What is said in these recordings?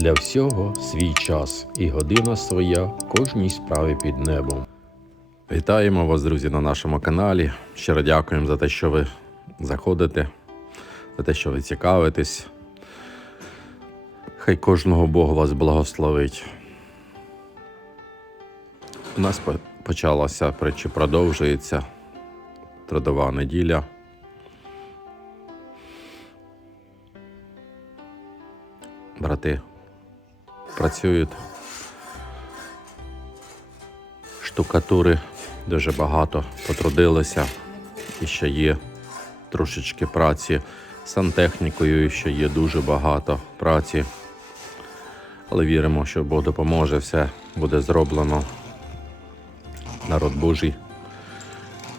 Для всього свій час і година своя кожній справі під небом. Вітаємо вас, друзі, на нашому каналі. Щиро дякуємо за те, що ви заходите, за те, що ви цікавитесь. Хай кожного Бог вас благословить. У нас почалася чи продовжується трудова неділя. Брати працюють. Штукатури дуже багато потрудилися. І ще є трошечки праці. Сантехнікою ще є дуже багато праці. Але віримо, що Бог допоможе, все буде зроблено. Народ Божий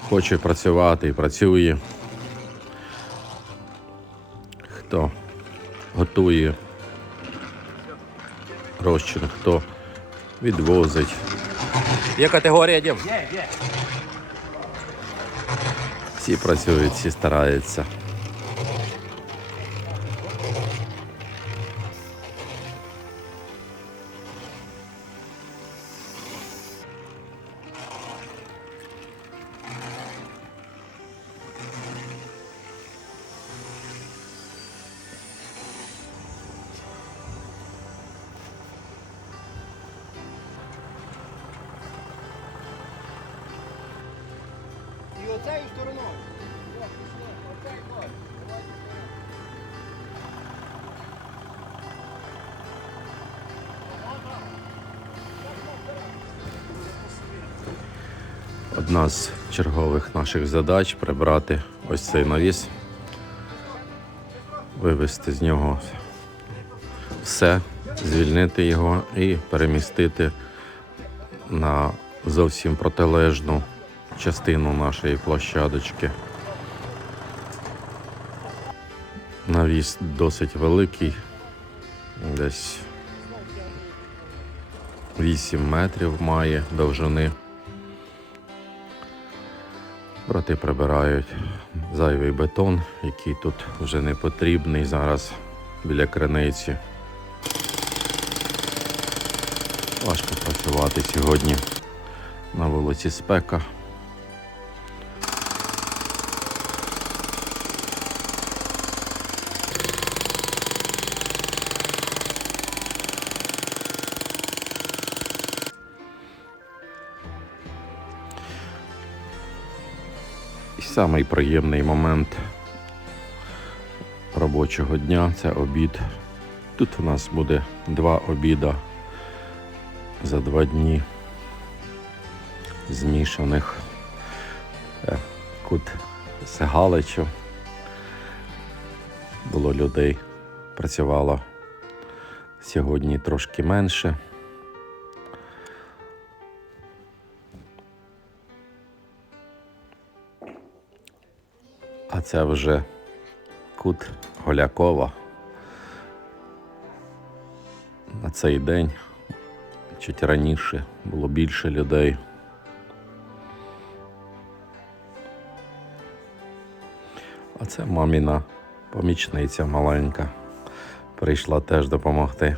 хоче працювати і працює. Хто готує розчин, хто відвозить. Є категорія дім? Всі працюють, всі стараються. Оцею стороною. Одна з чергових наших задач прибрати ось цей навіс, вивести з нього все, звільнити його і перемістити на зовсім протилежну частину нашої площадочки. Навіс досить великий, десь 8 метрів має довжини. Брати прибирають зайвий бетон, який тут вже не потрібний зараз біля криниці. Важко працювати сьогодні на вулиці спека. Самий приємний момент робочого дня це обід. Тут у нас буде два обіда за два дні змішаних. Е, Кут Сегаличу. Було людей, працювало сьогодні трошки менше. Це вже кут Голякова. На цей день чуть раніше було більше людей. А це маміна помічниця маленька. Прийшла теж допомогти.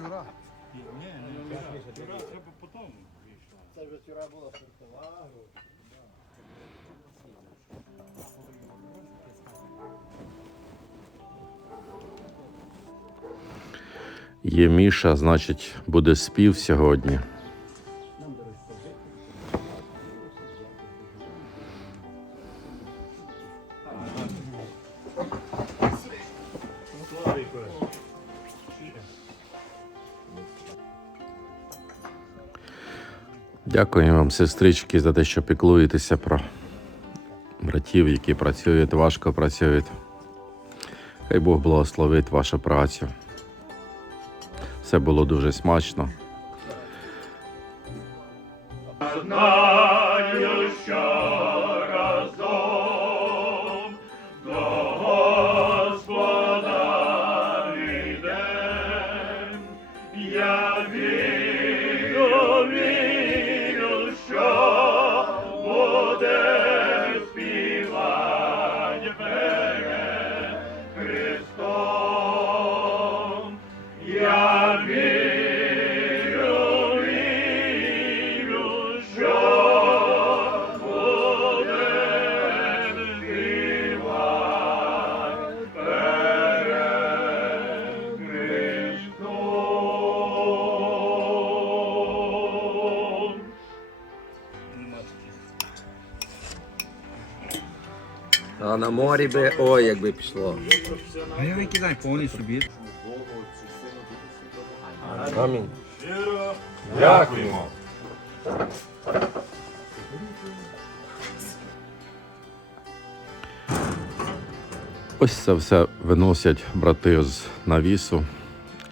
Вчора. Ні, ні, вчора треба потім. Це вже вчора була сортова. Є Міша, значить, буде спів сьогодні. Дякую вам, сестрички, за те, що піклуєтеся про братів, які працюють, важко працюють. Хай Бог благословить вашу працю. Все було дуже смачно. Знаю, що А на морі би, ой, якби пішло. А я викидай повний собі. Амінь. Дякуємо. Ось це все виносять брати з навісу.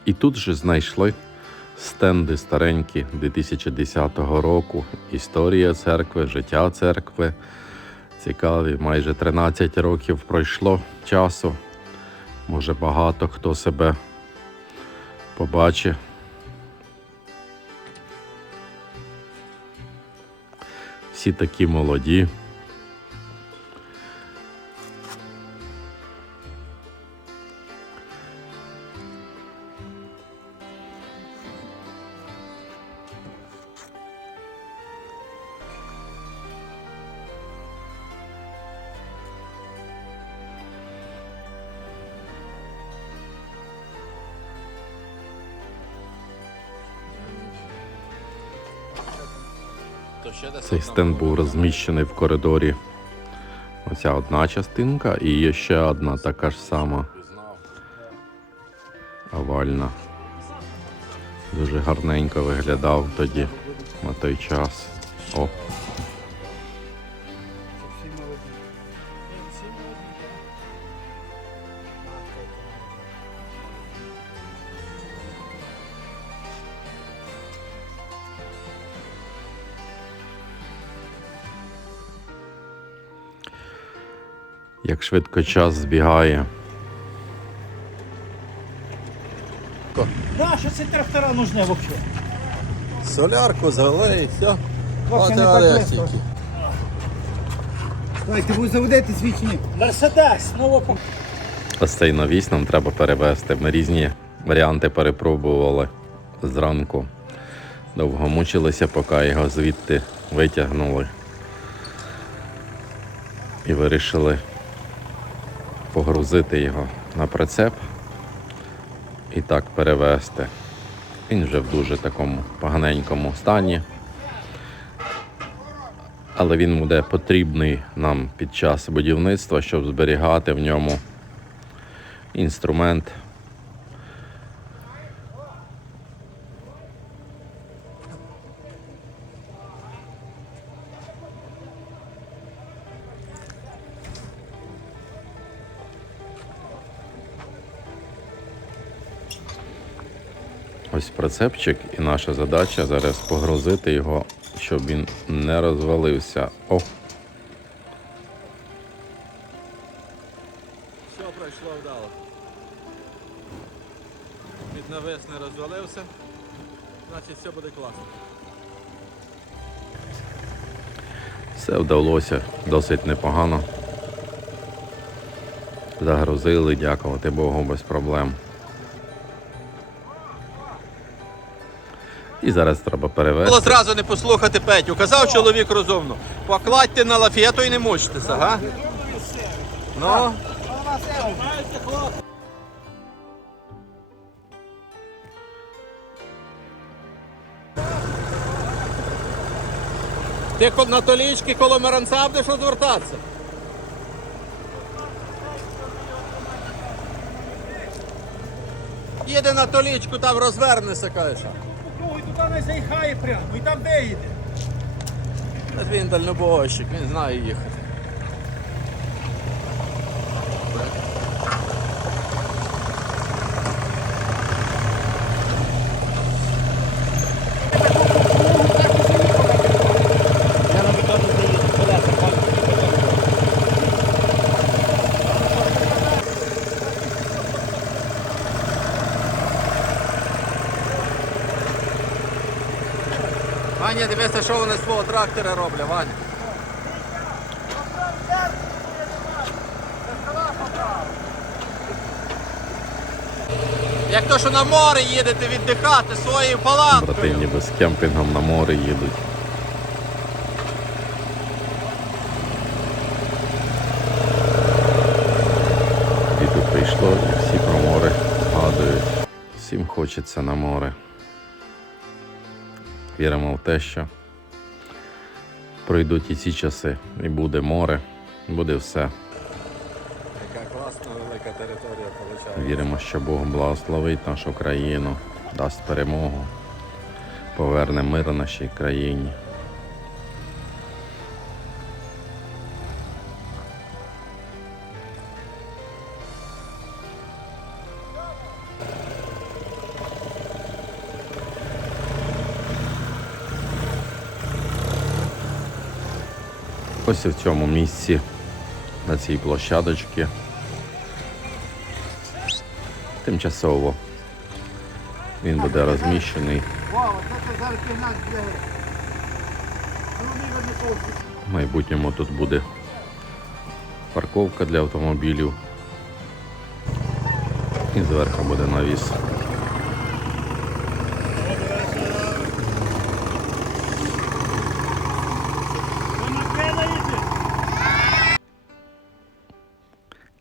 І тут же знайшли стенди старенькі 2010 року. Історія церкви, життя церкви. Цікаві, майже 13 років пройшло часу. Може, багато хто себе побачить. Всі такі молоді. Цей стенд був розміщений в коридорі. Оця одна частинка і є ще одна така ж сама. Овальна. Дуже гарненько виглядав тоді на той час. О, як швидко час збігає. Да, що це трактора нужне взагалі? Солярку залей, все. Хлопці, не так легко. Давай, ти будеш заводити свій чи? Мерседес, нового по... Ось цей навіс нам треба перевести. Ми різні варіанти перепробували зранку. Довго мучилися, поки його звідти витягнули. І вирішили погрузити його на прицеп і так перевезти. Він вже в дуже такому поганенькому стані. Але він буде потрібний нам під час будівництва, щоб зберігати в ньому інструмент. Ось прицепчик, і наша задача зараз погрузити його, щоб він не розвалився. О, Все пройшло вдало. Під навес не розвалився, значить все буде класно. все вдалося досить непогано. Загрузили, дякувати Богу, без проблем. І зараз треба перевести. Було зразу не послухати Петю. Казав чоловік розумно. Покладьте на лафету і не мучтеся, га? Ну, ти на толічки коло Маранця будеш розвертатися. Їде на толічку, там розвернешся, Ой, туди не заїхає прямо, і там виїде. От Він дальнобойщик, він знає їхати. Ваня, дивися, що вони з свого трактора роблять, Ваня. Як то, що на море їдете віддихати своєю палаткою. Брати ніби з кемпінгом на море їдуть. Літо прийшло і всі про море згадують. Всім хочеться на море. Віримо в те, що пройдуть і ці часи, і буде море, буде все. Яка класна велика територія виходить. Віримо, що Бог благословить нашу країну, дасть перемогу, поверне мир нашій країні. Ось в цьому місці, на цій площадочці, тимчасово. Він буде розміщений. В майбутньому тут буде парковка для автомобілів. І зверху буде навіс.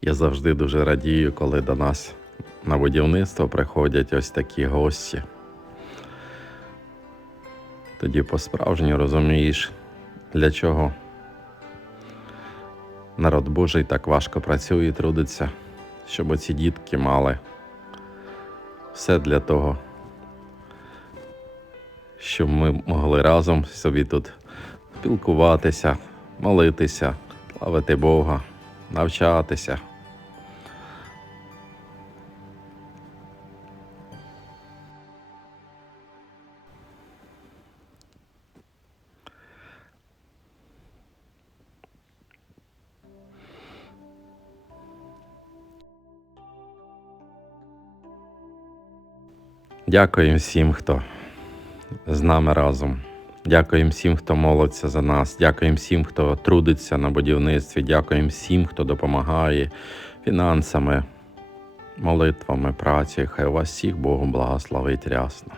Я завжди дуже радію, коли до нас на будівництво приходять ось такі гості. Тоді по-справжньому розумієш, для чого народ Божий так важко працює і трудиться, щоб оці дітки мали все для того, щоб ми могли разом собі тут спілкуватися, молитися, славити Бога, навчатися. Дякуємо всім, хто з нами разом. Дякуємо всім, хто молиться за нас. Дякуємо всім, хто трудиться на будівництві. Дякуємо всім, хто допомагає фінансами, молитвами, працею. Хай вас всіх Бог благословить рясно.